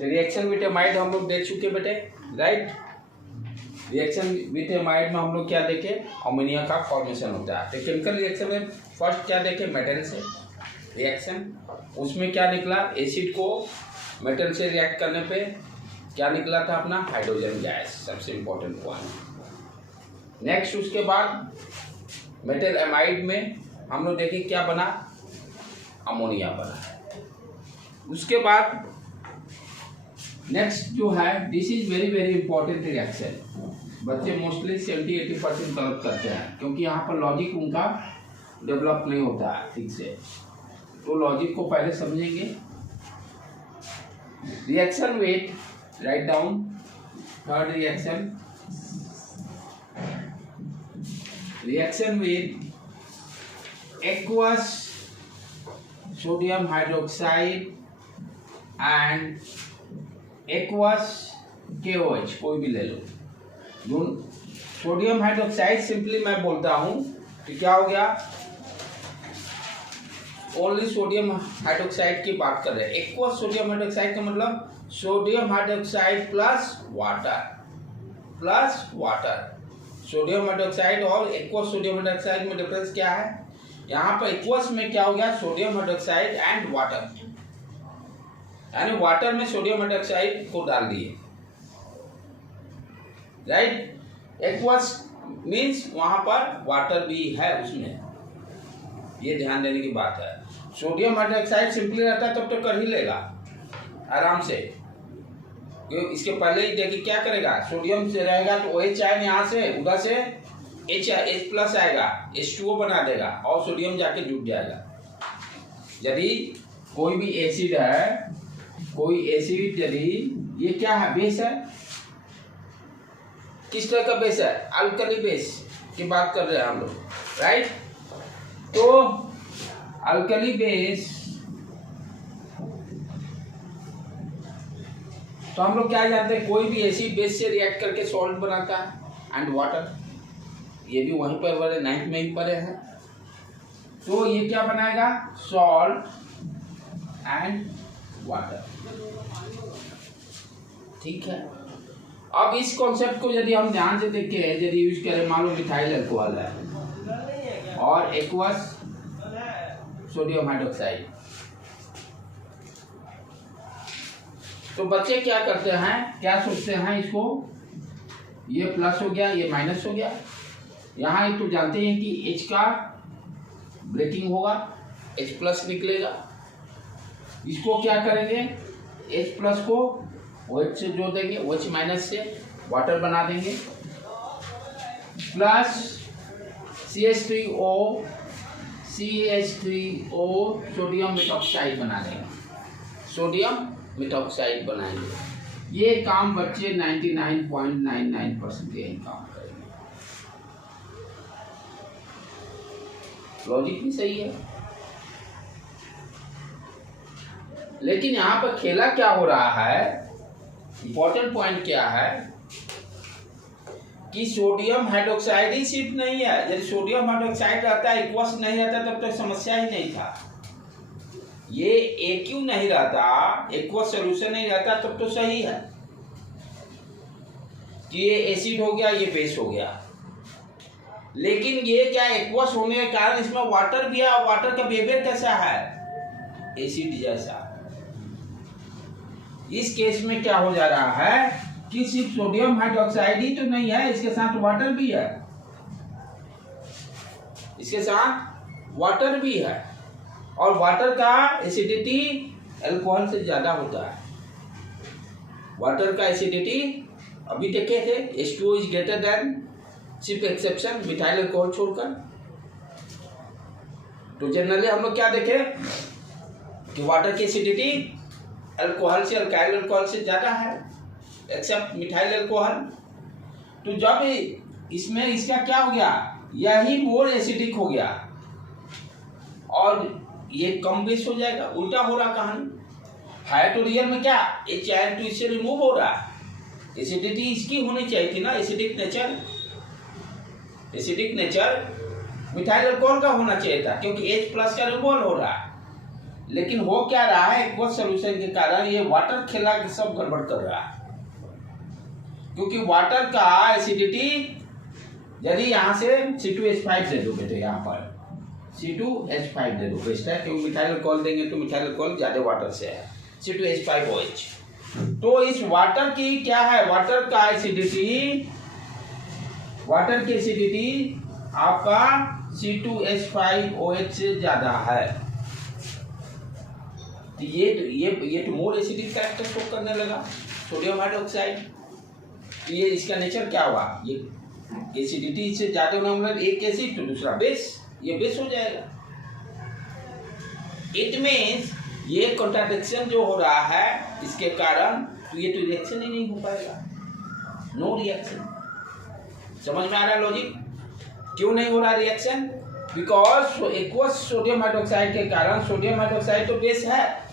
Reaction with amide हम लोग देख चुके बेटे, राइट। रिएक्शन विथ एमाइड में हम लोग क्या देखे, अमोनिया का फॉर्मेशन होता है। तो केमिकल रिएक्शन में फर्स्ट क्या देखे, मेटल से रिएक्शन, उसमें क्या निकला, एसिड को मेटल से रिएक्ट करने पे क्या निकला था अपना, हाइड्रोजन गैस, सबसे इम्पोर्टेंट पॉइंट। नेक्स्ट उसके बाद मेटल एमाइड में हम लोग देखे क्या बना, अमोनिया बना। उसके बाद नेक्स्ट जो है, this is very very important reaction, बच्चे मोस्टली 70-80% गलत करते हैं, क्योंकि यहाँ पर लॉजिक उनका डेवलप नहीं होता है ठीक से। तो लॉजिक को पहले समझेंगे। Reaction with, write down, third reaction, reaction with aqueous sodium hydroxide and aqueous KOH, कोई भी ले लो। सोडियम हाइड्रोक्साइड सिंपली मैं बोलता हूं कि क्या हो गया, ओनली सोडियम हाइड्रोक्साइड की बात कर रहे हैं। एक्वस सोडियम हाइड्रोक्साइड का मतलब sodium hydroxide plus water, plus water. Sodium hydroxide और एक्वस सोडियम हाइड्रोक्साइड में डिफरेंस क्या है, यहाँ पर एक्वस में क्या हो गया, सोडियम हाइड्रोक्साइड एंड वाटर, यानी वाटर में सोडियम हाइड्रोक्साइड को डाल दिए, राइट। एक्वस मीन्स वहां पर वाटर भी है उसमें, ये ध्यान देने की बात है। सोडियम हाइड्रोक्साइड सिंपली रहता है तब तो कर ही लेगा आराम से, क्योंकि इसके पहले ही देखिए क्या करेगा, सोडियम से रहेगा तो OH आयन यहाँ से, उधर से H प्लस आएगा, H2O बना देगा और सोडियम जाके जुट जाएगा। यदि कोई भी एसिड है, कोई एसिड यदि ये क्या है, बेस है, किस तरह का बेस है, अल्कली बेस की बात कर रहे हैं हम लोग, राइट। तो अल्कली बेस, तो हम लोग क्या जानते हैं, कोई भी एसिड बेस से रिएक्ट करके सॉल्ट बनाता है एंड वाटर, ये भी वहीं पर पढ़े, 9th में ही पढ़े हैं। तो ये क्या बनाएगा, सॉल्ट एंड वाटर, ठीक है। अब इस कॉन्सेप्ट को यदि हम ध्यान से देखें, यदि यूज करें, मान लो मिथाइल अल्कोहल है और एक्वस सोडियम हाइड्रोक्साइड, तो बच्चे क्या करते हैं, क्या सोचते हैं, इसको ये प्लस हो गया, ये माइनस हो गया, यहाँ एक तो जानते हैं कि H का ब्रेकिंग होगा, H प्लस निकलेगा, इसको क्या करेंगे, H प्लस को OH से जोड़ देंगे, OH माइनस से वाटर बना देंगे, प्लस CH3O सोडियम मेटॉक्साइड बना देंगे, सोडियम मेटॉक्साइड बनाएंगे। ये काम बच्चे 99.99% यही काम करेंगे। लॉजिक भी सही है, लेकिन यहाँ पर खेला क्या हो रहा है, इंपॉर्टेंट पॉइंट क्या है कि सोडियम हाइड्रोक्साइड ही सिर्फ नहीं है। यदि सोडियम हाइड्रोक्साइड रहता है, एक्वस नहीं रहता, तब तो समस्या ही नहीं था। ये AQ नहीं रहता, एक्वस सोल्यूशन नहीं रहता, तब तो सही है कि ये एसिड हो गया, ये बेस हो गया। लेकिन ये क्या, एक्वस होने के कारण इसमें वाटर भी है, वाटर का बिहेवियर कैसा है, एसिड जैसा। इस केस में क्या हो जा रहा है कि सिर्फ सोडियम हाइड्रोक्साइड ही तो नहीं है, इसके साथ वाटर भी है, इसके साथ वाटर भी है, और वाटर का एसिडिटी अल्कोहल से ज्यादा होता है। वाटर का एसिडिटी अभी देखे थे, H2O इज ग्रेटर देन, सिर्फ एक्सेप्शन मिथाइल अल्कोहल छोड़कर। तो जनरली हम लोग क्या देखे कि वाटर की एसिडिटी अल्कोहल से, अल्काइल अल्कोहल से ज्यादा है, एक्सेप्ट मिथाइल अल्कोहल। तो जब इसमें इसका क्या हो गया, यही मोर एसिडिक हो गया और ये कम बेस हो जाएगा, उल्टा हो रहा कहानी है। तो रियल में क्या, H आयन तो इससे रिमूव हो रहा है, एसिडिटी इसकी होनी चाहिए थी ना, acidic nature, acidic nature methyl alcohol का होना चाहिए था, क्योंकि H प्लस का रिमूवल हो रहा है। लेकिन हो क्या रहा है, एक्वस सॉल्यूशन के कारण ये वाटर खिला के सब गड़बड़ कर रहा है, क्योंकि वाटर का एसिडिटी यदि यहाँ से C2H5 दे दो बेटे, यहाँ पर C2H5 दे दो, बेस्ट है, क्योंकि मिथाइल अल्कोहल देंगे तो मिथाइल अल्कोहल ज्यादा वाटर से है, C2H5OH। तो इस वाटर की क्या है, वाटर की एसिडिटी आपका C2H5OH से ज्यादा है, तो ये तो मोर एसिडिक कैरेक्टर शो करने लगा, सोडियम हाइड्रोक्साइड। तो ये इसका नेचर क्या हुआ, ये एसिडिटी से ज्यादा होना मतलब एक एसिड तो दूसरा बेस, ये बेस हो जाएगा। इट मीन्स ये कॉन्ट्राडिक्शन जो हो रहा है इसके कारण, तो ये तो रिएक्शन ही नहीं हो पाएगा, नो रिएक्शन। समझ में आ रहा है लॉजिक, क्यों नहीं हो रहा reaction? Because aqueous sodium hydroxide के कारण, सोडियम हाइड्रोक्साइड तो बेस है,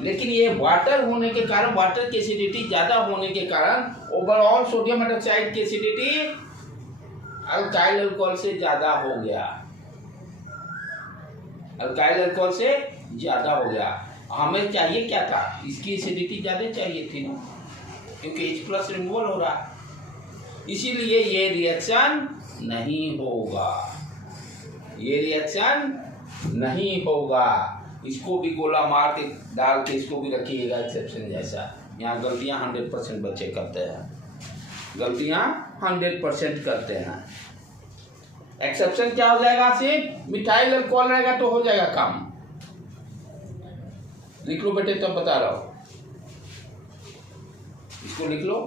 लेकिन ये वाटर होने के कारण, वाटर की एसिडिटी ज्यादा होने के कारण ओवरऑल सोडियम हाइड्रोक्साइड की एसिडिटी अल्काइल अल्कोहल से ज्यादा हो गया, अल्काइल अल्कोहल से ज्यादा हो गया। हमें चाहिए क्या था, इसकी एसिडिटी ज्यादा चाहिए थी ना, क्योंकि H+ रिमूवल हो रहा है, इसीलिए ये रिएक्शन नहीं होगा, ये रिएक्शन नहीं होगा। इसको भी गोला मार के डाल के इसको भी रखिएगा एक्सेप्शन जैसा। यहाँ गलतियाँ 100% बच्चे करते हैं, गलतियाँ 100% करते हैं। एक्सेप्शन क्या हो जाएगा, सिर्फ मिथाइल अल्कोहल रहेगा तो हो जाएगा काम। लिख लो बेटे, तब बता रहा हूँ, इसको लिख लो।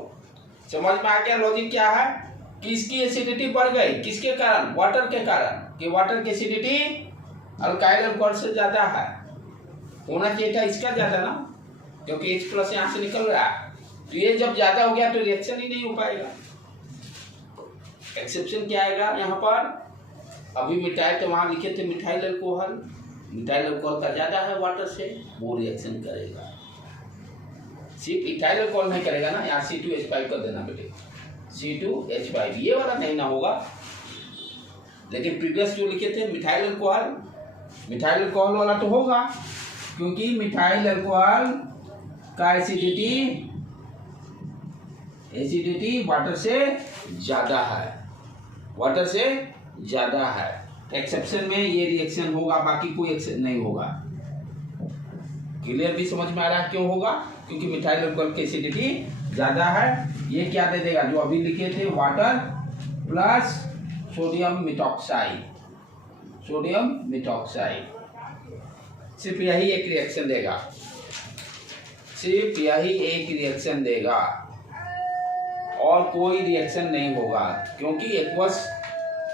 समझ में आ गया लॉजिक क्या है, कि इसकी एसिडिटी बढ़ गई, किसके कारण, वाटर के कारण, कि वाटर की एसिडिटी अल्काइल अल्कोहल से ज्यादा है, होना चाहिए था इसका ज्यादा ना, क्योंकि H+ यहाँ से निकल रहा है, तो ये जब ज्यादा हो गया तो रिएक्शन ही नहीं हो पाएगा। एक्सेप्शन क्या आएगा यहाँ पर, अभी मिथाइल तो वहां लिखे थे मिथाइल अल्कोहल, मिथाइल अल्कोहल का ज्यादा है वाटर से, वो रिएक्शन करेगा। सिर्फ इथाइल अल्कोहल नहीं करेगा ना, यहाँ C2H5 कर देना बेटे, C2H5, ये वाला नहीं ना होगा। लेकिन प्रीवियस जो लिखे थे मिथाइल अल्कोहल, मिथाइल अल्कोहल वाला तो होगा, क्योंकि मिथाइल अल्कोहल का एसिडिटी वाटर से ज्यादा है, वाटर से ज्यादा है। एक्सेप्शन में ये रिएक्शन होगा, बाकी कोई एक्सेप्शन नहीं होगा। क्लियर भी समझ में आ रहा है क्यों होगा, क्योंकि मिथाइल अल्कोहल की एसिडिटी ज्यादा है। ये क्या दे देगा, जो अभी लिखे थे, वाटर प्लस सोडियम मेटॉक्साइड, सोडियम मेटॉक्साइड, सिर्फ यही एक रिएक्शन देगा, सिर्फ यही एक रिएक्शन देगा, और कोई रिएक्शन नहीं होगा, क्योंकि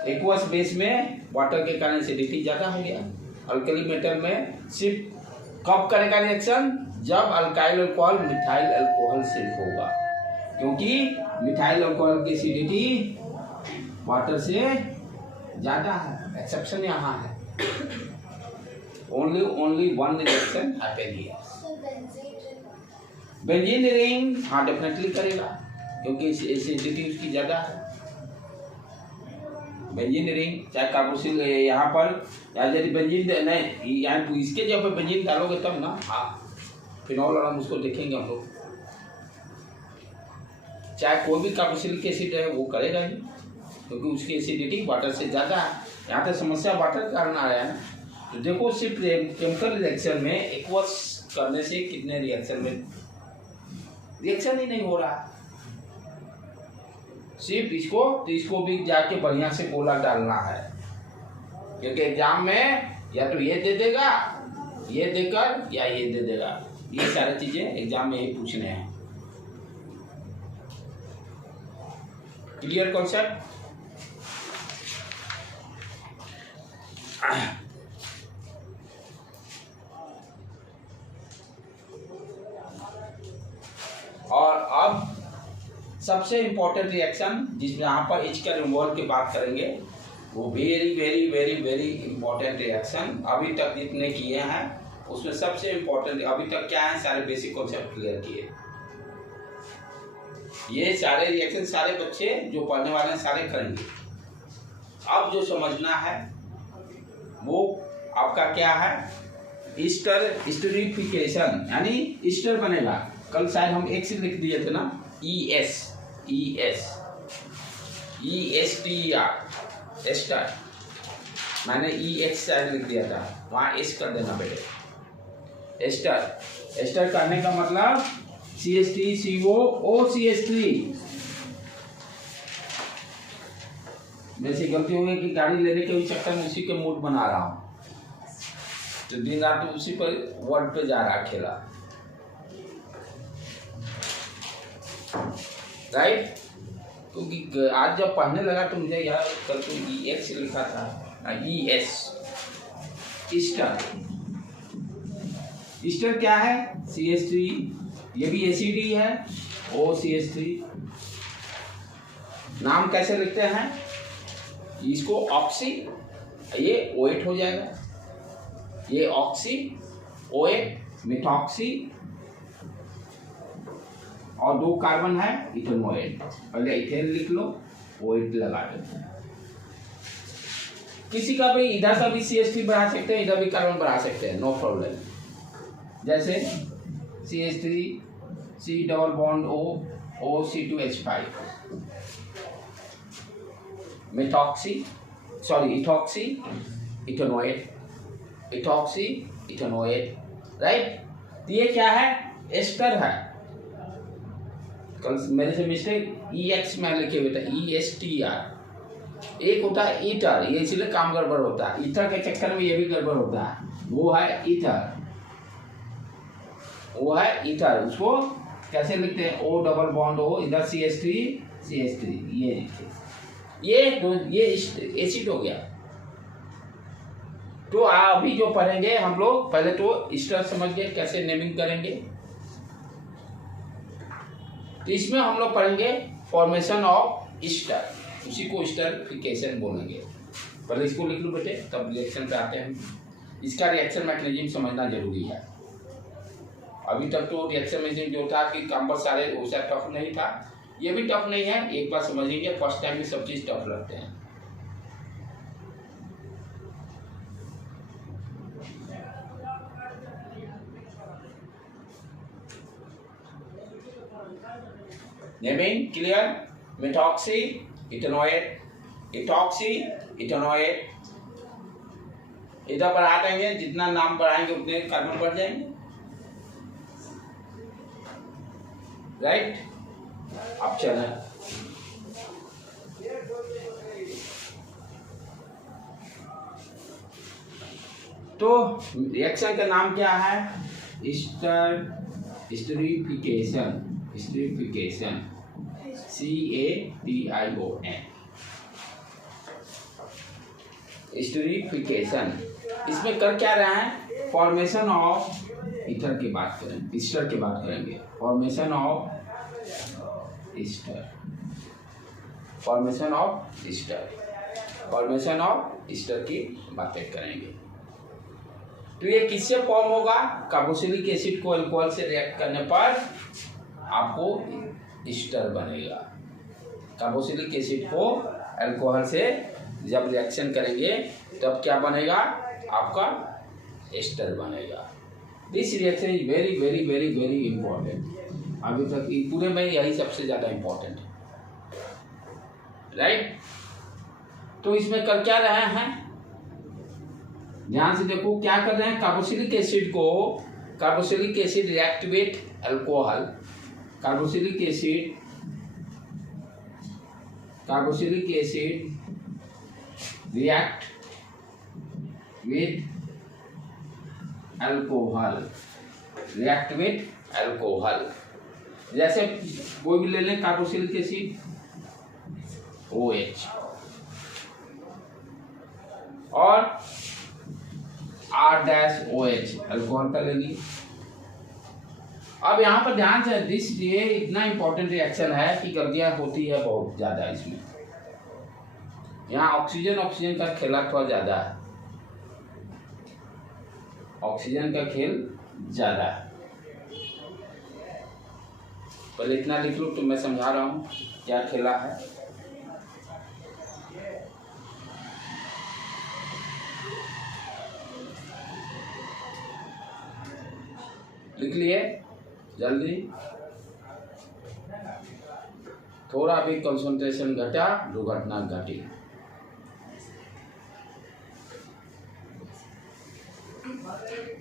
एक्वस बेस में वाटर के कारण एसिडिटी ज्यादा हो गया। अल्कली मेटल में सिर्फ कब करेगा रिएक्शन, जब अल्काइल अल्कोहल मिथाइल अल्कोहल से होगा, क्योंकि मिथाइल अल्कोहल की एसिडिटी वाटर से ज्यादा है। एक्सेप्शन यहाँ है, only one reaction happen here. Benzene ring हाँ डेफिनेटली करेगा, क्योंकि एसिडिटी उसकी ज्यादा है। बेंजीन रिंग चाहे कार्बोक्सिल यहाँ पर, या यदि बेंजीन नहीं, यहाँ इसके जगह पे बेंजीन डालोगे तब ना, हाँ फिनॉल और हम उसको देखेंगे हम लोग, चाहे कोई भी कार्बोक्सिलिक एसिड है वो करेगा ही, क्योंकि उसकी एसिडिटी वाटर से ज्यादा है। यहाँ तक समस्या वाटर के कारण आ रहा है ना। तो देखो सिर्फ केमिकल रिएक्शन में एक्वस करने से कितने रिएक्शन में रिएक्शन ही नहीं हो रहा, सिर्फ इसको, तो इसको भी जाके बढ़िया से गोला डालना है, क्योंकि एग्जाम में या तो ये दे देगा, ये देकर, या ये दे देगा, ये सारी चीजें एग्जाम में ही पूछने हैं। Clear concept? और अब सबसे इंपॉर्टेंट रिएक्शन, जिसमें यहाँ पर H का रिमूवल की बात करेंगे, वो very very very very important reaction अभी तक जितने किए हैं उसमें सबसे इंपॉर्टेंट अभी तक क्या है, सारे बेसिक कॉन्सेप्ट क्लियर किए। ये सारे रिएक्शन सारे बच्चे जो पढ़ने वाले हैं सारे करेंगे। अब जो समझना है वो आपका क्या है, ईस्टर स्टरिफिकेशन यानी ईस्टर बनेगा। कल शायद हम एक्स लिख दिए थे ना, ESTER एस्टर, मैंने EX शायद लिख दिया था, वहाँ एस कर देना बेटे। एस्टर करने का मतलब CH3COOCH3। वैसे गलती हो गई कि गाड़ी लेने के भी चक्कर में उसी के मूड बना रहा हूँ, तो दिन रात उसी पर वर्ड पे जा रहा खेला, राइट। क्योंकि आज जब पढ़ने लगा तो मुझे यार कल तो EX लिखा था, ES ईस्टर क्या है, CH3, ये भी एसिड है, OCH3। नाम कैसे लिखते हैं, इसको ऑक्सी, ये OH हो जाएगा, ये ऑक्सी OH मिथॉक्सी, और 2 कार्बन है इथेनोएट। पहले इथेन लिख लो, OH लगा दो। किसी का भी इधर का भी CH3 बढ़ा सकते हैं, इधर भी कार्बन बढ़ा सकते हैं, नो प्रॉब्लम। जैसे CH3 C double bond O C2H5, ethoxy ethanoate, right. तो ये क्या है, एस्टर है। कल मेरे से मिस्टेक EX में लिखे हुए था, ESTR। एक होता है ईथर, ये इसलिए काम गड़बड़ होता है, ईथर के चक्कर में ये भी गड़बड़ होता है। वो है ईथर, उसको कैसे लिखते हैं, O डबल बॉन्ड O, इधर CH3 ये एसिड हो गया। तो अभी जो पढ़ेंगे हम लोग, पहले तो ईस्टर समझ गए कैसे नेमिंग करेंगे, तो इसमें हम लोग पढ़ेंगे फॉर्मेशन ऑफ ईस्टर, उसी को ईस्टरिफिकेशन बोलेंगे। पहले इसको लिख लो बेटे, तब रिएक्शन पे आते हैं। इसका रिएक्शन मैकेनिज्म समझना जरूरी है। अभी तक तो रिएक्शन मैकेनिज्म जो था कि काम्बर सारे वैसा टफ नहीं था, ये भी टफ नहीं है, एक बार समझेंगे, फर्स्ट टाइम में सब चीज टफ लगते हैं। Naming clear, methoxy ethanoate, ethanoate, इधर बढ़ा देंगे, जितना नाम बढ़ाएंगे उतने कार्बन बढ़ जाएंगे, राइट। अब चलें, तो रिएक्शन का नाम क्या है, स्टरिफिकेशन, CATION, स्टरिफिकेशन। इसमें कर क्या रहा है, फॉर्मेशन ऑफ ईथर की बात करें, ईस्टर की बात करेंगे, फॉर्मेशन ऑफ ईस्टर की बातें करेंगे। तो ये किससे फॉर्म होगा, कार्बोक्सिलिक एसिड को अल्कोहल से रिएक्ट करने पर आपको ईस्टर बनेगा। कार्बोक्सिलिक एसिड को अल्कोहल से जब रिएक्शन करेंगे तब क्या बनेगा, आपका ईस्टर बनेगा। This reaction is very very very very important. अभी तक पूरे में यही सबसे ज्यादा इंपॉर्टेंट है, राइट। तो इसमें कर क्या रहे हैं, ध्यान से देखो क्या कर रहे हैं, carboxylic acid react with alcohol, carboxylic acid react with alcohol, जैसे कोई भी ले लें कार्बोक्सिलिक एसिड OH और R-OH अल्कोहल का ले लिए। अब यहाँ पर ध्यान से, ये इतना इंपॉर्टेंट रिएक्शन है कि गलतियां होती है बहुत ज्यादा इसमें। यहाँ ऑक्सीजन का खेला थोड़ा ज्यादा है, ऑक्सीजन का खेल ज्यादा है। पहले इतना लिख लो, तो मैं समझा रहा हूँ क्या खेला है। लिख लिए जल्दी। थोड़ा भी कंसंट्रेशन घटा, दुर्घटना घटी।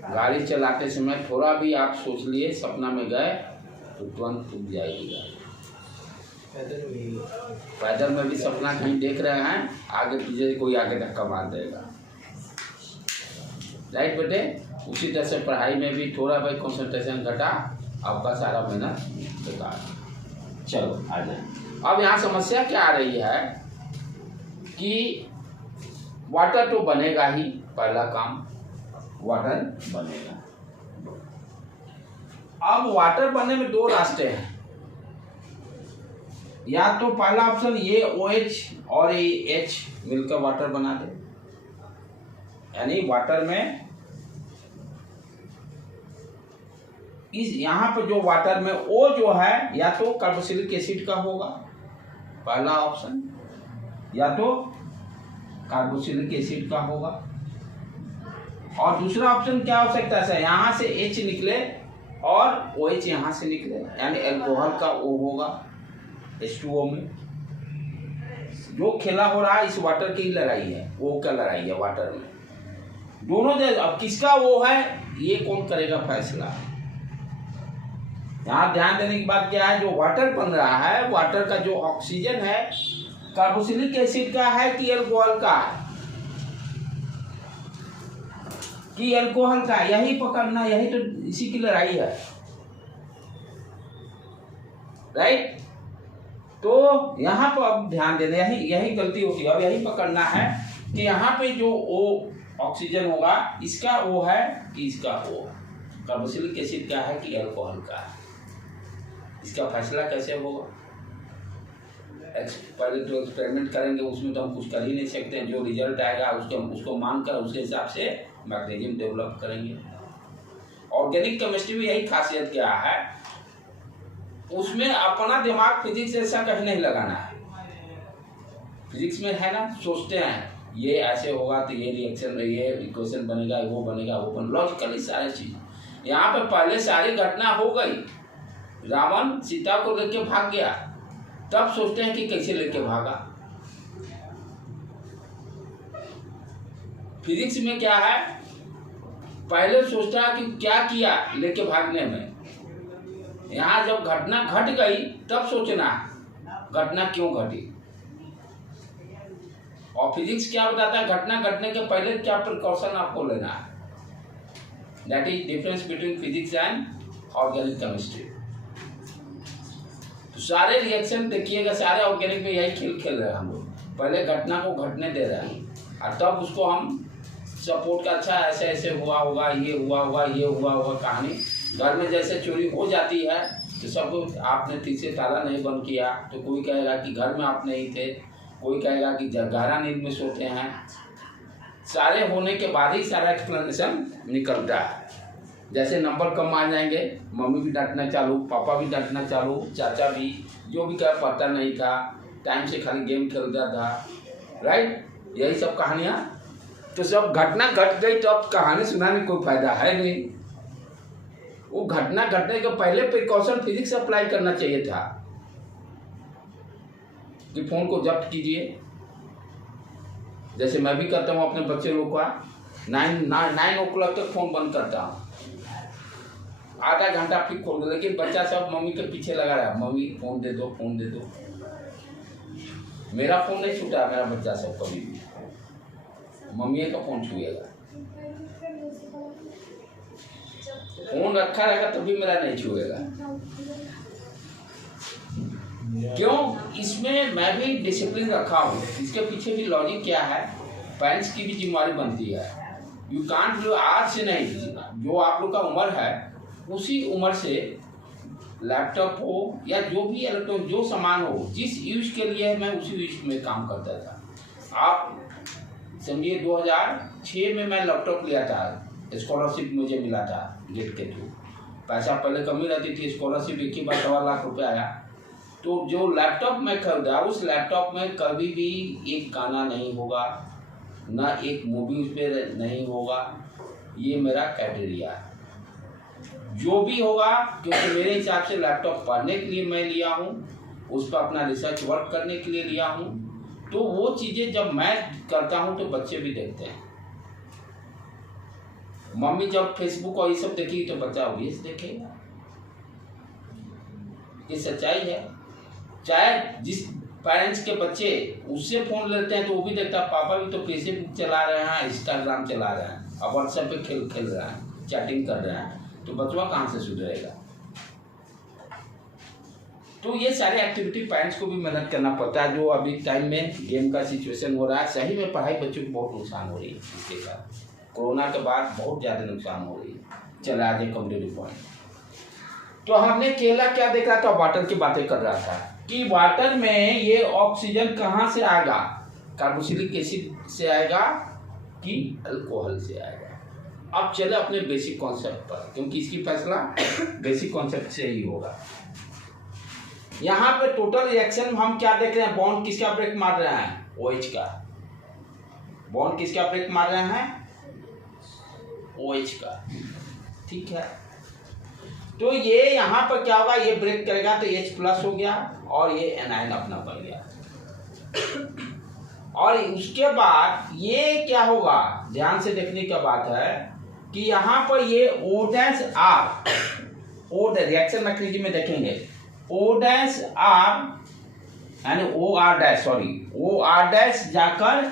गाड़ी चलाते समय थोड़ा भी आप सोच लिए सपना में गए तो तुरंत टूट जाएगी गाड़ी। पैदल में भी सपना कहीं देख रहे हैं, आगे पीछे कोई आगे धक्का मार देगा। राइट बेटे, उसी तरह से पढ़ाई में भी थोड़ा भाई कंसंट्रेशन घटा, आपका सारा मेहनत बेकार। चलो आ जाए। अब यहाँ समस्या क्या आ रही है कि वाटर तो बनेगा ही, पहला काम वाटर बनेगा। अब वाटर बनने में दो रास्ते हैं, या तो पहला ऑप्शन ये OH और ये H मिलकर वाटर बना दे, यानी वाटर में इस यहाँ पे जो वाटर में O जो है या तो कार्बोक्सिलिक एसिड का होगा पहला ऑप्शन, या तो कार्बोक्सिलिक एसिड का होगा, और दूसरा ऑप्शन क्या हो सकता है, यहाँ से H निकले और OH यहाँ से निकले, यानी अल्कोहल का O होगा H2O में। जो खेला हो रहा है इस वाटर की लड़ाई है, O का लड़ाई है वाटर में, दोनों जगह। अब किसका वो है ये कौन करेगा फैसला। यहाँ ध्यान देने की बात क्या है, जो वाटर बन रहा है, वाटर का जो ऑक्सीजन है कार्बोक्सिलिक एसिड का है कि अल्कोहल का है, कि अल्कोहल का, यही पकड़ना, यही तो इसी की लड़ाई है। राइट, तो यहाँ पर अब ध्यान देना, यही गलती होती है। अब यही पकड़ना है कि यहाँ पे जो O ऑक्सीजन होगा इसका O है कि इसका O, कार्बोक्सिलिक एसिड का है कि अल्कोहल का है, इसका फैसला कैसे होगा। पहले तो एक्सपेरिमेंट करेंगे, उसमें तो हम कुछ कर ही नहीं सकते हैं, जो रिजल्ट आएगा उसको मानकर उसके हिसाब से मैकेनिज्म डेवलप करेंगे। ऑर्गेनिक केमिस्ट्री में यही खासियत क्या है, उसमें अपना दिमाग फिजिक्स जैसा कहीं नहीं लगाना है। फिजिक्स में है ना, सोचते हैं ये ऐसे होगा तो ये रिएक्शन, ये इक्वेशन बनेगा, वो बनेगा, वो बन, लॉजिकली सारी चीज। यहाँ पे पहले सारी घटना हो गई, रावण सीता को लेके भाग गया, तब सोचते हैं कि कैसे लेके भागा। फिजिक्स में क्या है, पहले सोचता है कि क्या किया लेके भागने में, यहाँ जब घटना घट गई तब सोचना घटना क्यों घटी। और फिजिक्स क्या बताता है, घटना घटने के पहले क्या प्रिकॉशन आपको लेना है। That is difference between physics and organic chemistry. तो सारे रिएक्शन देखिएगा, सारे ऑर्गेनिक में यही खेल खेल रहे हैं हम लोग, पहले घटना को घटने दे रहे हैं और तब उसको हम सपोर्ट का, अच्छा ऐसे ऐसे हुआ होगा, ये हुआ होगा, ये हुआ होगा कहानी। घर में जैसे चोरी हो जाती है तो सब आपने ठीक से ताला नहीं बंद किया तो कोई कहेगा कि घर में आप नहीं थे, कोई कहेगा कि गहरा नींद में सोते हैं। सारे होने के बाद ही सारा एक्सप्लेनेशन निकलता है। जैसे नंबर कम आ जाएंगे, मम्मी भी डांटना चालू, पापा भी डांटना चालू, चाचा भी, जो भी क्या पता नहीं था, टाइम से खाली गेम खेलता था। राइट, यही सब कहानियाँ। तो सब घटना घट गई तो अब कहानी सुनाने में कोई फायदा है नहीं। वो घटना घटने के पहले प्रिकॉशन फिजिक्स अप्लाई करना चाहिए था कि फोन को जब्त कीजिए, जैसे मैं भी करता हूँ अपने बच्चे लोग का। 9 o'clock तक फोन बंद करता हूँ, आधा घंटा फिर खोल दो, लेकिन बच्चा सब मम्मी के पीछे लगा रहा है, मम्मी फोन दे दो, फोन दे दो। मेरा फोन नहीं छूटा, मेरा बच्चा सब कभी भी मम्मी का फोन छुएगा। फोन रखा रहेगा तो भी मेरा नहीं छुएगा। क्यों? इसमें मैं भी डिसिप्लिन रखा हूँ। इसके पीछे भी लॉजिक क्या है, पेरेंट्स की भी जिम्मेदारी बनती है। यू कांट लो, आज से नहीं, जो आप लोग का उम्र है उसी उम्र से लैपटॉप हो या जो भी इलेक्ट्रॉनिक जो सामान हो, जिस यूज के लिए मैं उसी यूज में काम करता था। आप समझिए 2006 में मैं लैपटॉप लिया था, स्कॉलरशिप मुझे मिला था गेट के थ्रू। पैसा पहले कमी रहती थी, स्कॉलरशिप एक ही बार 1.25 लाख रुपये आया। तो जो लैपटॉप मैं खरीदा, उस लैपटॉप में कभी भी एक गाना नहीं होगा, ना एक मूवी उस पर नहीं होगा। ये मेरा क्राइटेरिया है। जो भी होगा, क्योंकि मेरे हिसाब से लैपटॉप पढ़ने के लिए मैं लिया हूँ, उस पर अपना रिसर्च वर्क करने के लिए लिया हूँ, तो वो चीज़ें जब मैं करता हूँ तो बच्चे भी देखते हैं। मम्मी जब फेसबुक और ये सब देखेगी तो बच्चा ऑब्वियस देखेगा, ये सच्चाई है। चाहे जिस पेरेंट्स के बच्चे उससे फ़ोन लेते हैं तो वो भी देखता है पापा भी तो फेसबुक चला रहे हैं, इंस्टाग्राम चला रहे हैं, अब व्हाट्सएप पे खेल रहे हैं, चैटिंग कर रहे हैं, तो बचवा कहाँ से सुधरेगा। तो ये सारे एक्टिविटी पेरेंट्स को भी मेहनत करना पड़ता है। जो अभी टाइम में गेम का सिचुएशन हो रहा है, सही में पढ़ाई बच्चों को बहुत नुकसान हो रही है इसके साथ। कोरोना के बाद बहुत ज़्यादा नुकसान हो रही है। चला आगे कंप्लीट पॉइंट। तो हमने केला क्या देखा था, वाटर की बातें कर रहा था कि वाटर में ये ऑक्सीजन कहाँ से आएगा, कार्बोक्सिलिक एसिड से आएगा कि अल्कोहल से आएगा। अब चले अपने बेसिक कॉन्सेप्ट पर, क्योंकि इसकी फैसला बेसिक कॉन्सेप्ट से ही होगा। यहाँ पे टोटल रिएक्शन हम क्या देख रहे हैं, बॉन्ड किसका ब्रेक मार रहे हैं, OH का। बॉन्ड किसका ब्रेक मार रहे हैं, OH का, ठीक है। तो ये यहाँ पर क्या होगा, ये ब्रेक करेगा तो H+ हो गया और ये एनायन अपना बन गया। और उसके बाद ये क्या होगा, ध्यान से देखने की बात है कि यहाँ पर ये O-R, O रिएक्शन मैकेनिज्म में देखेंगे, O' यानी OR' जाकर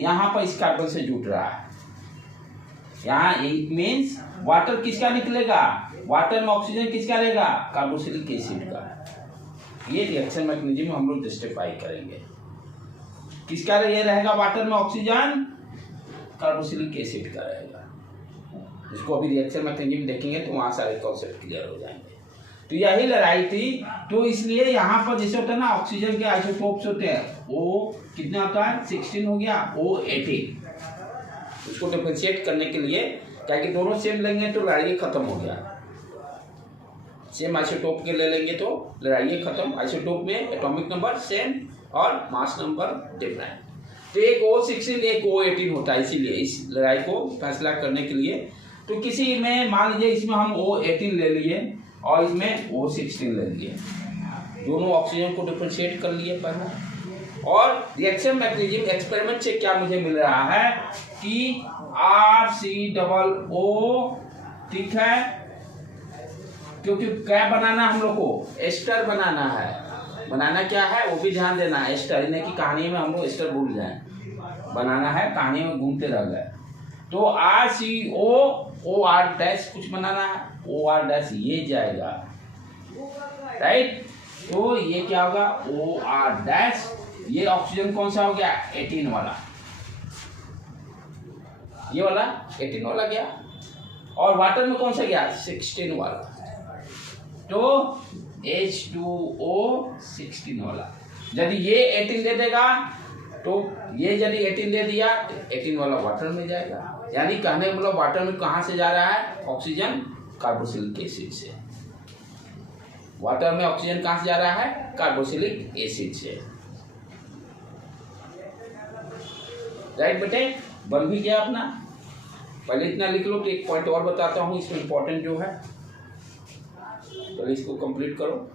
यहाँ पर इस कार्बन से जुट रहा है। यहाँ इट मीन्स वाटर किसका निकलेगा, वाटर में ऑक्सीजन किसका रहेगा, कार्बोक्सिलिक एसिड का। ये रिएक्शन मैकेनिज्म हम लोग जस्टिफाई करेंगे। किसका ये रहेगा, वाटर में ऑक्सीजन कार्बोक्सिलिक एसिड का रहेगा। इसको अभी रिएक्शन मैकेनिज्म देखेंगे तो वहाँ सारे कॉन्सेप्ट क्लियर हो जाएंगे। तो यही लड़ाई थी। तो इसलिए यहाँ पर जैसे होता है ना, ऑक्सीजन के आइसोटोप्स होते हैं, O कितना होता है, 16 हो गया, O18। उसको डिफरेंशिएट करने के लिए, क्या कि दोनों सेम लेंगे तो लड़ाई खत्म हो गया। सेम आइसोटोप के ले लेंगे तो लड़ाई खत्म। आइसोटोप में एटॉमिक नंबर सेम और मास नंबर डिफरेंट। तो एक O16 एक O18 होता है। इसीलिए इस लड़ाई को फैसला करने के लिए, तो किसी में मान लीजिए इसमें हम O18 ले लिए और इसमें O16 ले लिए, दोनों ऑक्सीजन को डिफरेंशिएट कर लिए पहले। और रिएक्शन मैकेनिज्म एक्सपेरिमेंट से क्या मुझे मिल रहा है कि RCOO, ठीक है, क्योंकि क्या बनाना हम लोग को, एस्टर बनाना है। बनाना क्या है वो भी ध्यान देना है। एस्टर इन्हें की कहानी में हम लोग एस्टर भूल जाए, बनाना है, कहानी में घूमते रह गए। तो RCOOR' कुछ बनाना है, OR' ये जाएगा, राइट। तो ये क्या होगा, OR'। ये ऑक्सीजन कौन सा हो गया, 18 वाला, ये वाला 18 वाला गया। और वाटर में कौन सा गया, 16 वाला। तो H2O 16 वाला। यदि ये 18 दे देगा तो ये यदि 18 दे दिया तो 18 वाला वाटर में जाएगा। यानी कहने का मतलब वाटर में कहाँ से जा रहा है, ऑक्सीजन कार्बोक्सिलिक एसिड से। वाटर में ऑक्सीजन कहाँ से जा रहा है, कार्बोक्सिलिक एसिड से, राइट बेटे। बन भी गया अपना। पहले इतना लिख लो। तो एक पॉइंट और बताता हूँ इसमें इंपॉर्टेंट जो है, पहले इसको कंप्लीट करो।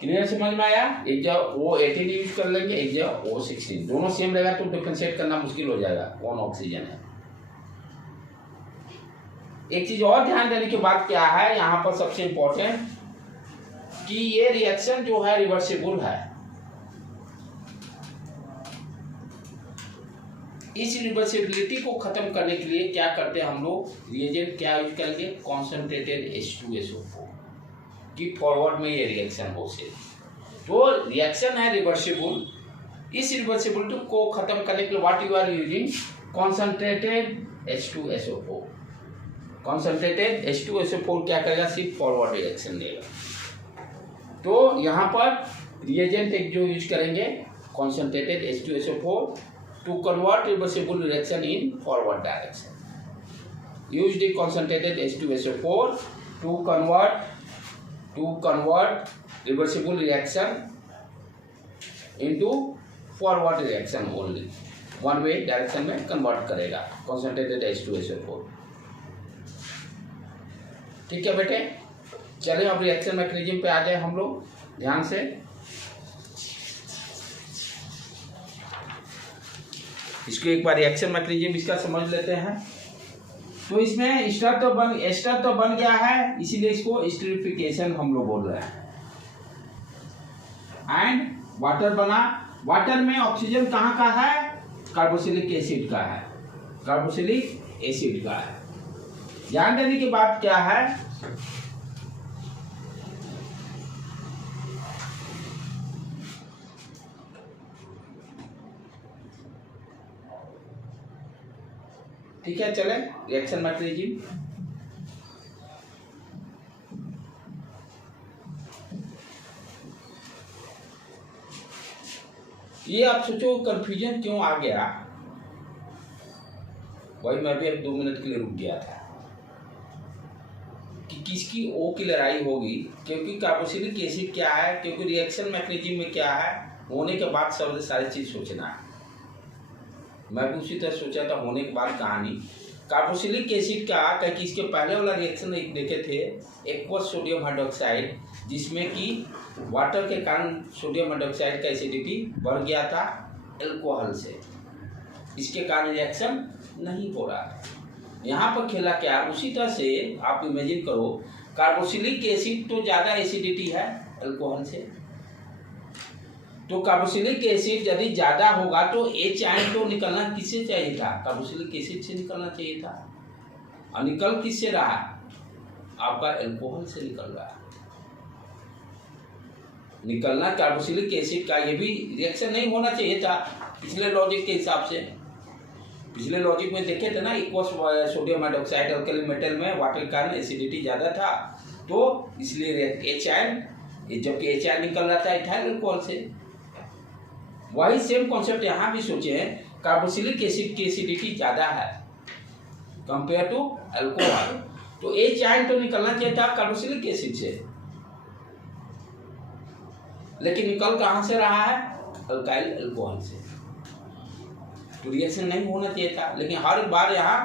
क्लियर समझ में आया। एक जगह O18 यूज कर लेंगे, एक जगह O16, दोनों सेम रहेगा तो डिफरेंशिएट करना मुश्किल हो जाएगा कौन ऑक्सीजन है। एक चीज और ध्यान देने की बात क्या है यहाँ पर सबसे इंपॉर्टेंट, कि ये रिएक्शन जो है रिवर्सिबल है। इस रिवर्सिबिलिटी को खत्म करने के लिए क्या करते हैं हम लोग, रिएजेंट क्या यूज करेंगे, कॉन्सेंट्रेटेड H2SO4 कि फॉरवर्ड में ये रिएक्शन हो से। तो रिएक्शन है रिवर्सिबल। इस रिवर्सिबिलिटी को खत्म करने के लिए what you are using, concentrated H2SO4। Concentrated H2SO4 क्या करेगा, सिर्फ फॉरवर्ड रिएक्शन देगा। तो यहाँ पर रिएजेंट एक जो यूज करेंगे concentrated H2SO4 to convert reversible reaction in forward direction. Use the concentrated H2SO4 to convert reversible reaction into forward reaction only, one way direction में कन्वर्ट करेगा कॉन्सेंट्रेटेड H2SO4। ठीक है बेटे, चलिए अब रिएक्शन मैकेनिज्म पे आ जाए हम लोग ध्यान से। इसको एक बार रिएक्शन मैकेनिज्म इसका समझ लेते हैं। तो इसमें एस्टर तो बन गया है, इसीलिए इसको एस्टरिफिकेशन हम लोग बोल रहे हैं। एंड वाटर बना, वाटर में ऑक्सीजन कहाँ का है, कार्बोक्सिलिक एसिड का है, कार्बोक्सिलिक एसिड का है। ध्यान देने की बात क्या है, ठीक है। चले रिएक्शन मैकेनिज्म। ये आप सोचो कंफ्यूजन क्यों आ गया, वही मैं भी अब 2 मिनट के लिए रुक गया था कि किसकी ओ की लड़ाई होगी, क्योंकि कार्बोक्सिलिक एसिड क्या है, क्योंकि रिएक्शन मैकेनिज्म में क्या है, होने के बाद सब सारी चीज सोचना है। मैं भी उसी तरह सोचा था होने के बाद कहानी। कार्बोक्सिलिक एसिड का क्योंकि इसके पहले वाला रिएक्शन देखे थे एक्वस सोडियम हाइड्रोक्साइड, जिसमें कि वाटर के कारण सोडियम हाइड्रोक्साइड का एसिडिटी बढ़ गया था अल्कोहल से, इसके कारण रिएक्शन नहीं हो रहा था। यहाँ पर खेला क्या, उसी तरह से आप इमेजिन करो कार्बोक्सिलिक एसिड तो ज़्यादा एसिडिटी है अल्कोहल से, तो कार्बोक्सिलिक एसिड यदि ज़्यादा होगा तो H आयन तो निकलना किससे चाहिए था, कार्बोक्सिलिक एसिड से निकलना चाहिए था, और निकल किससे रहा है, आपका अल्कोहल से निकल रहा है। निकलना कार्बोक्सिलिक एसिड का, ये भी रिएक्शन नहीं होना चाहिए था पिछले लॉजिक के हिसाब से। पिछले लॉजिक में देखे थे ना, equals sodium hydroxide alkali metal में वाटर के कारण एसिडिटी ज़्यादा था, तो इसलिए H आयन, जबकि H आयन निकल रहा था इथाइल अल्कोहल से। वही सेम कॉन्सेप्ट यहाँ भी सोचे, कार्बोक्सिलिक एसिड की एसिडिटी ज़्यादा है कंपेयर टू अल्कोहल, तो H आयन तो निकलना चाहिए था कार्बोक्सिलिक एसिड से, लेकिन निकल कहाँ से रहा है, अल्काइल अल्कोहल से, तो रिएक्शन नहीं होना चाहिए था। लेकिन हर बार यहाँ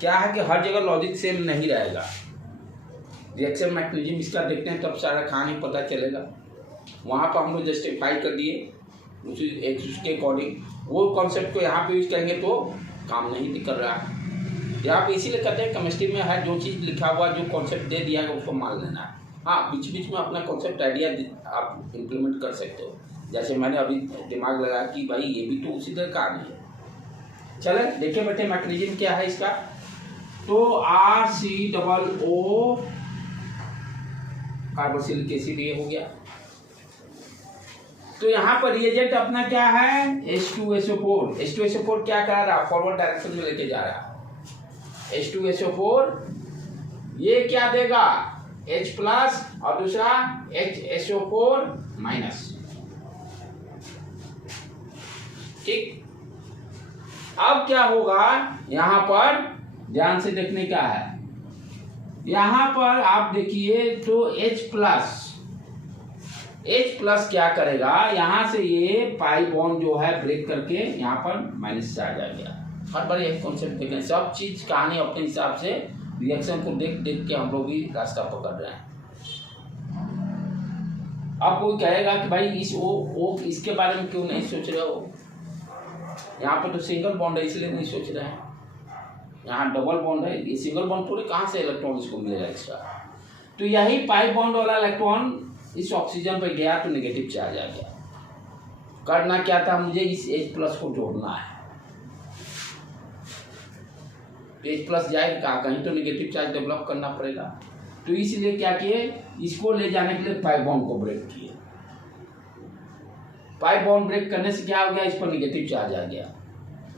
क्या है कि हर जगह लॉजिक सेम नहीं रहेगा। रिएक्शन मैकेनिज्म इसका देखते हैं तब सारा कहानी पता चलेगा। वहाँ पर हम लोग जस्टिफाई कर दिए उसके अकॉर्डिंग, वो कॉन्सेप्ट को यहाँ पे यूज करेंगे तो काम नहीं कर रहा है। यहाँ पे इसीलिए कहते हैं केमिस्ट्री में है जो चीज़ लिखा हुआ, जो कॉन्सेप्ट दे दिया है उसको मान लेना है। हाँ, बीच बीच में अपना कॉन्सेप्ट आइडिया आप इम्प्लीमेंट कर सकते हो, जैसे मैंने अभी दिमाग लगाया कि भाई ये भी तो उसी तरह कहानी है। चले देखिए बेटे मैकेनिज्म क्या है इसका। तो RCOO कार्बोक्सिलिक एसिड ये हो गया। तो यहाँ पर रिएजेंट अपना क्या है, H2SO4। H2SO4 क्या कर रहा है, फॉरवर्ड डायरेक्शन में लेके जा रहा है। H2SO4 ये क्या देगा, H प्लस, और दूसरा HSO4 माइनस। ठीक, अब क्या होगा, यहाँ पर ध्यान से देखने का है। यहाँ पर आप देखिए तो H प्लस क्या करेगा, यहाँ से ये पाई बॉन्ड जो है ब्रेक करके यहाँ पर माइनस से आ जाएगा। हर बार यही कॉन्सेप्ट देखें, सब चीज कहानी अपने हिसाब से रिएक्शन को देख देख के हम लोग भी रास्ता पकड़ रहे हैं। अब कोई कहेगा कि भाई इस ओ इसके बारे में क्यों नहीं सोच रहे हो, यहाँ पर तो सिंगल बॉन्ड है इसलिए नहीं सोच रहे हैं, यहाँ डबल बॉन्ड है, ये सिंगल बॉन्ड पूरे कहाँ से इलेक्ट्रॉन इसको मिलेगा एक्स्ट्रा। तो यही पाई बॉन्ड वाला इलेक्ट्रॉन इस ऑक्सीजन पर गया तो नेगेटिव चार्ज आ गया। करना क्या था, मुझे इस H प्लस को जोड़ना है। H प्लस जाएगा कहीं तो नेगेटिव चार्ज डेवलप करना पड़ेगा, तो इसलिए क्या किए, इसको ले जाने के लिए पाई बॉन्ड को ब्रेक किए। पाई बॉन्ड ब्रेक करने से क्या हो गया, इस पर नेगेटिव चार्ज आ गया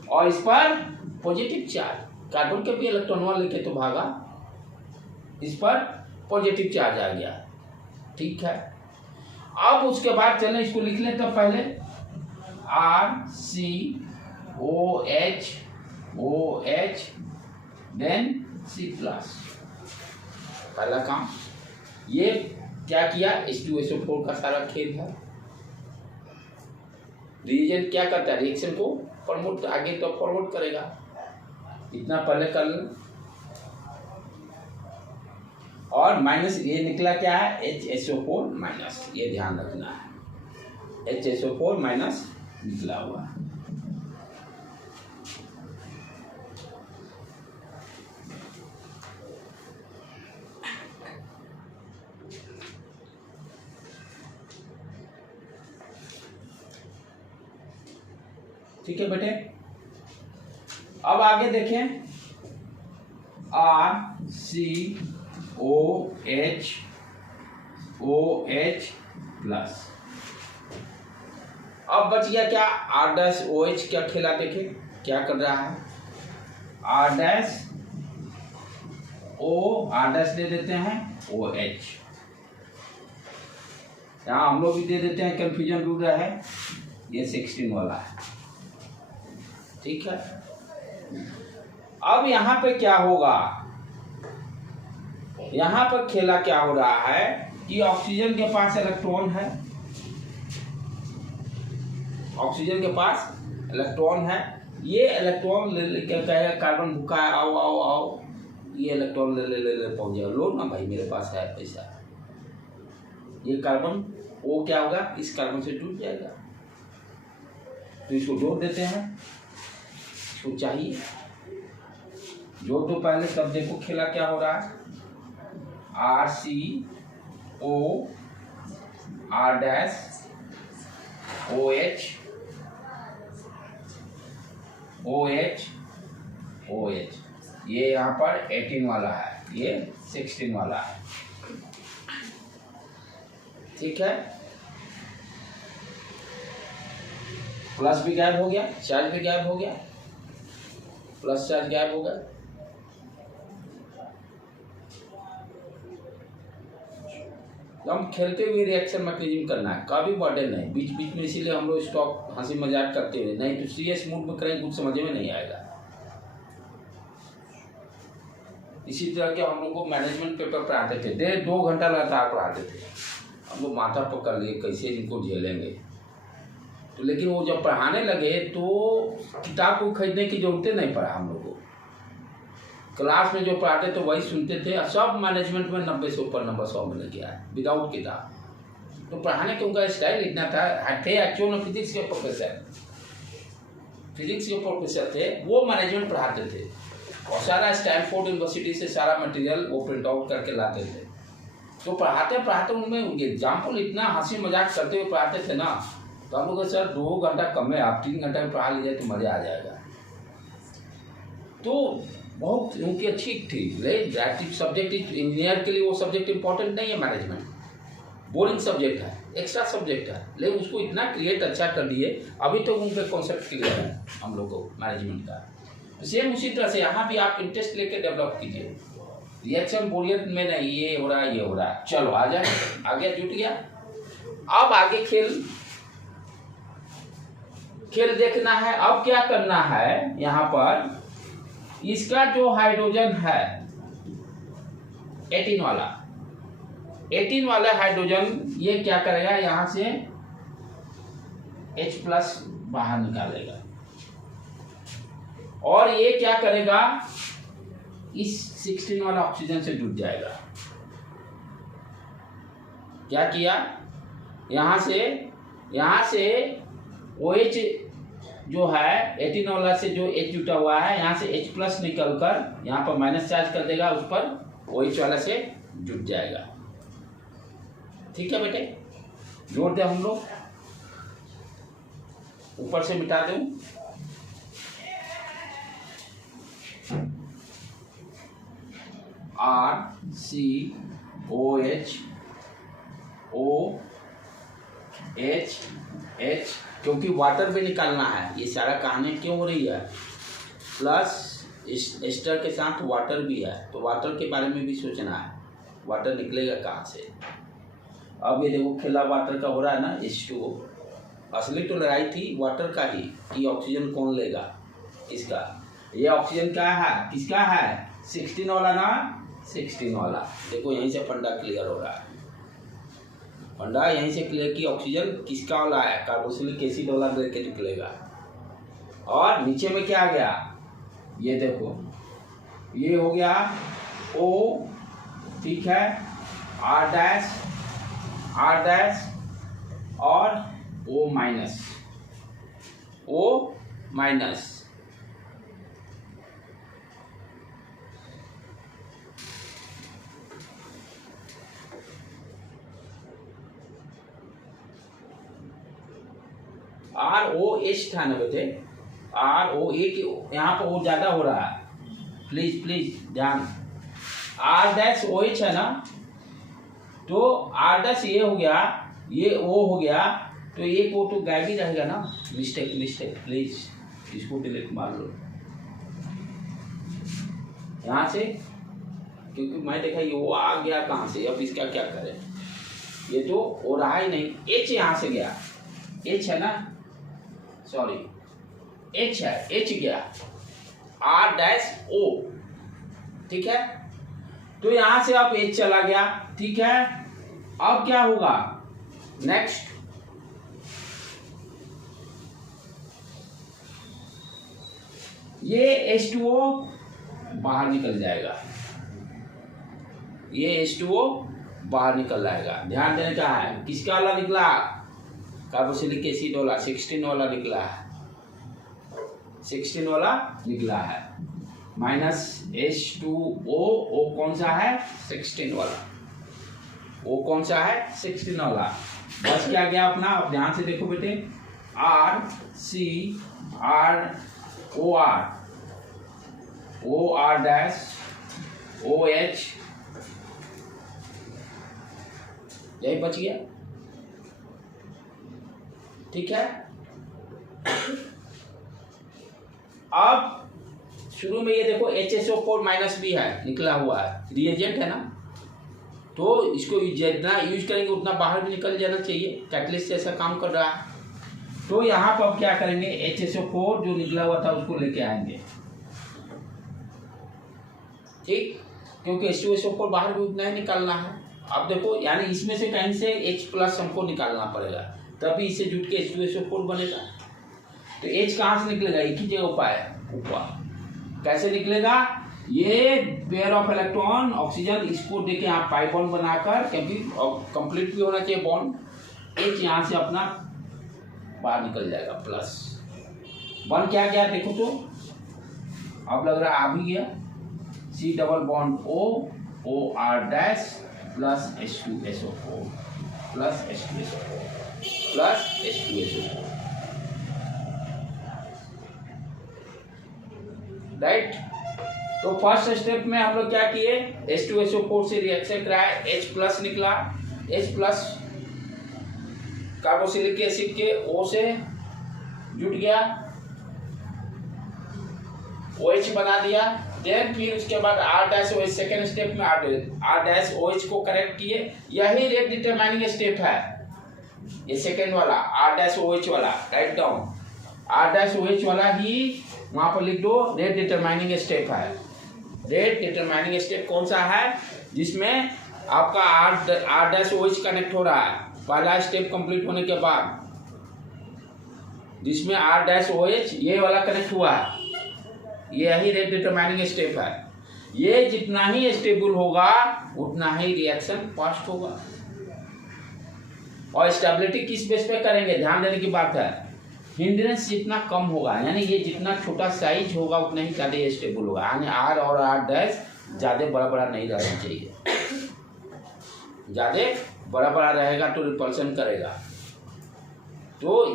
और इस पर पॉजिटिव चार्ज, कार्बन के भी इलेक्ट्रॉन लेके तो भागा, इस पर पॉजिटिव चार्ज आ गया। ठीक है, अब उसके बाद चलें इसको लिख लें। तब पहले RCOH देन C प्लस। पहला काम ये क्या किया, H2SO4 का सारा खेल है। रिएजेंट क्या करता है, रिएक्शन को प्रमोट आगे तो फॉरवर्ड करेगा। इतना पहले कर लें। और माइनस ये निकला क्या है, HSO4 माइनस, ये ध्यान रखना है, HSO4 माइनस निकला हुआ है। ठीक है बेटे, अब आगे देखें। RCOH plus. अब बच गया क्या, R-OH क्या खेला, देखें क्या कर रहा है। R' दे देते हैं OH, यहाँ हम लोग भी दे देते हैं, कंफ्यूजन दूर है। ये 16 वाला है। ठीक है, अब यहाँ पे क्या होगा, यहाँ पर खेला क्या हो रहा है कि ऑक्सीजन के पास इलेक्ट्रॉन है, ऑक्सीजन के पास इलेक्ट्रॉन है। ये इलेक्ट्रॉन क्या कहेगा, कार्बन भूखा है, आओ आओ आओ, ये इलेक्ट्रॉन ले पहुंच जाएगा। लो ना भाई, मेरे पास है पैसा। ये कार्बन वो क्या होगा, इस कार्बन से टूट जाएगा। तो इसको जोड़ देते हैं, इसको चाहिए जोड़ दो पहले। तब देखो खेला क्या हो रहा है, RCO R-OH ये यहाँ पर 18 वाला है, ये 16 वाला है। ठीक है, प्लस भी गायब हो गया, चार्ज भी गायब हो गया, प्लस चार्ज गायब हो गया। तो हम खेलते हुए रिएक्शन मैकेनिज्म करना है, कभी बर्डन नहीं बीच बीच में। इसीलिए हम लोग स्टॉप हंसी मजाक करते हुए, नहीं तो सीरियस मूड में करें कुछ समझ में नहीं आएगा। इसी तरह के हम लोग को मैनेजमेंट पेपर पढ़ाते थे, 2 घंटा लगातार पढ़ाते थे। हम लोग माथा पकड़ लिए कैसे इनको झेलेंगे। तो लेकिन वो जब पढ़ाने लगे तो किताब को खरीदने की जरूरत नहीं पड़ा। हम लोग को क्लास में जो पढ़ाते थे वही सुनते थे। सब मैनेजमेंट में 90 से ऊपर नंबर 100 में लेके आए विदाउट किताब। तो पढ़ाने का उनका स्टाइल इतना था। थे एक्चुअल में फिजिक्स के प्रोफेसर थे, वो मैनेजमेंट पढ़ाते थे। और सारा स्टैनफोर्ड यूनिवर्सिटी से सारा मटेरियल वो प्रिंट आउट करके लाते थे। तो पढ़ाते पढ़ाते उनमें एग्जाम्पल इतना हंसी मजाक करते हुए पढ़ाते थे ना, तो हम लोग सर 2 घंटा कम है, आप 3 घंटा में पढ़ा लीजिए तो मज़ा आ जाएगा। तो बहुत उनकी अच्छी थी। लेकिन सब्जेक्ट इंजीनियर के लिए वो सब्जेक्ट इंपॉर्टेंट नहीं है, मैनेजमेंट बोरिंग सब्जेक्ट है, एक्स्ट्रा सब्जेक्ट है, लेकिन उसको इतना क्रिएट अच्छा कर दिए। अभी तो उनके कॉन्सेप्ट क्लियर है हम लोग को मैनेजमेंट का। सेम उसी तरह से यहाँ भी आप इंटरेस्ट लेके डेवलप कीजिए। रिएक्शन बोरियत में नहीं, ये हो रहा है, ये हो रहा है, चलो आ जाए, आगे जुट गया। अब आगे खेल देखना है। अब क्या करना है, यहाँ पर इसका जो हाइड्रोजन है 18 वाला हाइड्रोजन, ये क्या करेगा, यहाँ से H+ बाहर निकालेगा। और ये क्या करेगा, इस 16 वाला ऑक्सीजन से जुड़ जाएगा। क्या किया, यहाँ से OH जो है 18 वाला से जो H जुटा हुआ है, यहाँ से H+ निकलकर यहाँ पर माइनस चार्ज कर देगा, उस पर OH वाला से जुट जाएगा। ठीक है बेटे, जोड़ दे हम लोग, ऊपर से मिटा दूं। RCOH क्योंकि वाटर भी निकालना है, ये सारा कहानी क्यों हो रही है, प्लस एस्टर के साथ वाटर भी है, तो वाटर के बारे में भी सोचना है, वाटर निकलेगा कहाँ से। अब ये देखो खेला वाटर का हो रहा है ना, H2O। असली तो लड़ाई थी वाटर का ही कि ऑक्सीजन कौन लेगा, किसका। ये ऑक्सीजन क्या है, किसका है, 16 वाला ना, 16 वाला। देखो यहीं से फंडा क्लियर हो रहा है, फंडा यहीं से क्लियर कि ऑक्सीजन किसका वाला है, कार्बोक्सिलिक एसिड वाला लेके निकलेगा। और नीचे में क्या आ गया, ये देखो ये हो गया O, ठीक है, R डैश और O माइनस, ROH था ना बेटे, ROA की यहाँ पर O ज्यादा हो रहा है, प्लीज ध्यान। R डैश OH है ना, तो R डैश ये हो गया, ये O हो गया, तो एक O तो गायब ही रहेगा ना। मिस्टेक प्लीज, इसको डिलीट मार लो यहाँ से, क्योंकि मैं देखा ये O आ गया कहाँ से, अब इसका क्या करें, ये तो हो रहा ही नहीं। H यहाँ से गया, H है ना, सॉरी H है, H गया, R डैश O, ठीक है, तो यहां से अब H चला गया, ठीक है। अब क्या होगा, नेक्स्ट ये H2O बाहर निकल जाएगा, ये H2O बाहर निकल जाएगा। ध्यान देने का है, किसका वाला निकला, कार्बोक्सिलिक एसिड वाला, 16 वाला निकला है, 16 वाला निकला है, माइनस H2O। O कौन सा है, 16 वाला, O कौन सा है, 16 वाला। बस क्या गया अपना, अब ध्यान से देखो बेटे, OR डैश OH, यही बच गया, ठीक है। अब शुरू में ये देखो HSO4 माइनस भी है, निकला हुआ है, रिएजेंट है ना, तो इसको जितना यूज करेंगे उतना बाहर भी निकल जाना चाहिए, कैटलिस्ट जैसा काम कर रहा है। तो यहाँ पर अब क्या करेंगे, HSO4 जो निकला हुआ था उसको लेके आएंगे, ठीक, क्योंकि H2SO4 बाहर भी उतना ही निकालना है। अब देखो यानी इसमें से कहीं से H+ हमको निकालना पड़ेगा, तभी इसे जुट के H2SO4 बनेगा। तो H कहाँ से निकलेगा, एक ही जगह ऊपर है, ऊपर कैसे निकलेगा, ये पेयर ऑफ इलेक्ट्रॉन ऑक्सीजन इसको देके यहाँ पाई बॉन्ड बनाकर, क्योंकि कंप्लीट भी होना चाहिए बॉन्ड, H यहाँ से अपना बाहर निकल जाएगा, प्लस बन क्या गया देखो, तो अब लग रहा आ भी गया, C double bond O, OR dash plus H2SO4 plus H2SO4 right. तो फर्स्ट स्टेप में हम लोग क्या किए, H2SO4 से रिएक्शन कराया, H+ निकला, H+ कार्बोक्सिलिक एसिड के O से जुट गया, OH बना दिया। देन फिर उसके बाद R dash OH, second step में R डैश OH को करेक्ट किए, यही रेट डिटरमाइनिंग स्टेप है, ये सेकेंड वाला R डैश OH वाला, write down, R dash OH वाला ही वहां पर लिख दो, रेट डिटरमाइनिंग स्टेप है। रेट डिटरमाइनिंग स्टेप कौन सा है, जिसमें आपका R डैश OH कनेक्ट हो रहा है, पहला स्टेप कंप्लीट होने के बाद, जिसमें R डैश OH ये वाला कनेक्ट हुआ है, यही रेट डिटरमाइनिंग स्टेप है। ये जितना ही स्टेबल होगा उतना ही रिएक्शन फास्ट होगा। और स्टेबिलिटी किस बेस पे करेंगे, ध्यान देने की बात है, हिंड्रेंस जितना कम होगा, यानी ये जितना छोटा साइज होगा उतना ही ज़्यादा स्टेबल होगा, यानी R और R डैश ज़्यादा बड़ा नहीं रहना चाहिए, ज़्यादा बड़ा रहेगा तो रिपल्सन करेगा। तो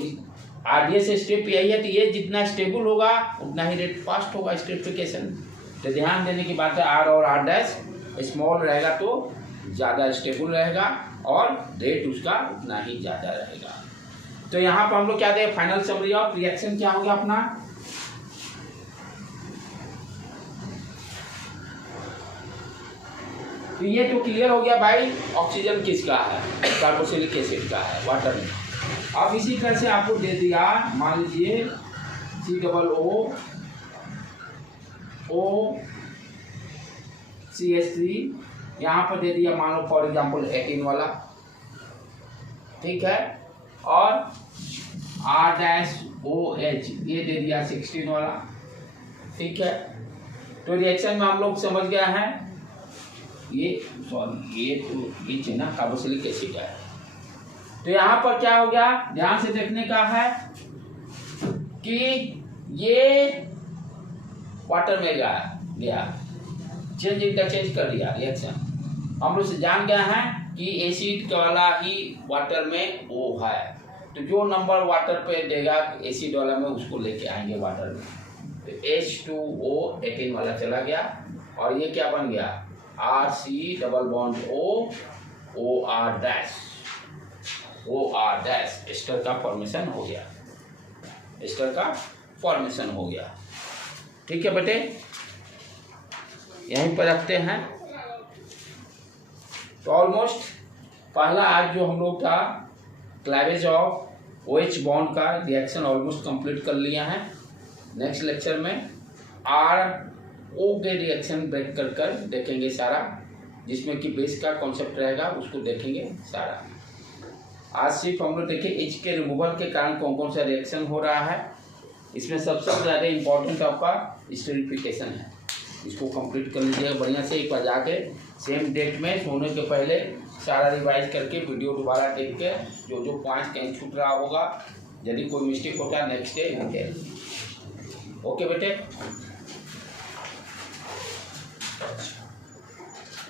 RDS स्टेप यही है, तो ये जितना स्टेबल होगा उतना ही रेट फास्ट होगा स्टेरिफिकेशन। तो ध्यान देने की बात है, R और R डैश स्मॉल रहेगा तो ज़्यादा स्टेबल रहेगा और रेट उसका उतना ही ज़्यादा रहेगा। तो यहाँ पर हम लोग क्या दें, फाइनल समरी ऑफ रिएक्शन क्या हो गया अपना, तो ये तो क्लियर हो गया भाई, ऑक्सीजन किसका है, कार्बोक्सिलिक एसिड का है वाटर में। अब इसी तरह से आपको दे दिया, मान लीजिए COOCH3, यहाँ पर दे दिया मान लो फॉर एग्जाम्पल 18 वाला, ठीक है, और R-OH ये दे दिया 16 वाला, ठीक है। तो रिएक्शन में हम लोग समझ गया है, ये ना कार्बोक्सिलिक एसिड है। तो यहाँ पर क्या हो गया, ध्यान से देखने का है कि ये वाटर में गया चेंज इंटरचेंज कर दिया रिएक्शन, हम लोग से जान गया है कि एसिड वाला ही वाटर में O है, तो जो नंबर वाटर पे देगा एसिड वाला में उसको लेके आएंगे वाटर में। तो H2O 18 वाला चला गया, और ये क्या बन गया, RC double bond OR dash ester का फॉर्मेशन हो गया, एस्टर का फॉर्मेशन हो गया। ठीक है बेटे, यहीं पर रखते हैं। तो ऑलमोस्ट पहला आज जो हम लोग का क्लैवेज ऑफ OH बॉन्ड का रिएक्शन ऑलमोस्ट कंप्लीट कर लिया है। नेक्स्ट लेक्चर में RO के रिएक्शन ब्रेक कर देखेंगे सारा, जिसमें कि बेस का कॉन्सेप्ट रहेगा उसको देखेंगे सारा। आज सिर्फ हम लोग देखिए H के रिमूवल के कारण कौन कौन सा रिएक्शन हो रहा है। इसमें सबसे ज़्यादा इम्पोर्टेंट आपका स्टेरिफिकेशन है, इसको कंप्लीट कर लीजिएगा बढ़िया से। एक बार जाके सेम डेट में सोने के पहले सारा रिवाइज करके वीडियो दोबारा देख के जो जो पॉइंट कहीं छूट रहा होगा, यदि कोई मिस्टेक होता है नेक्स्ट डे लिखे। ओके बेटे।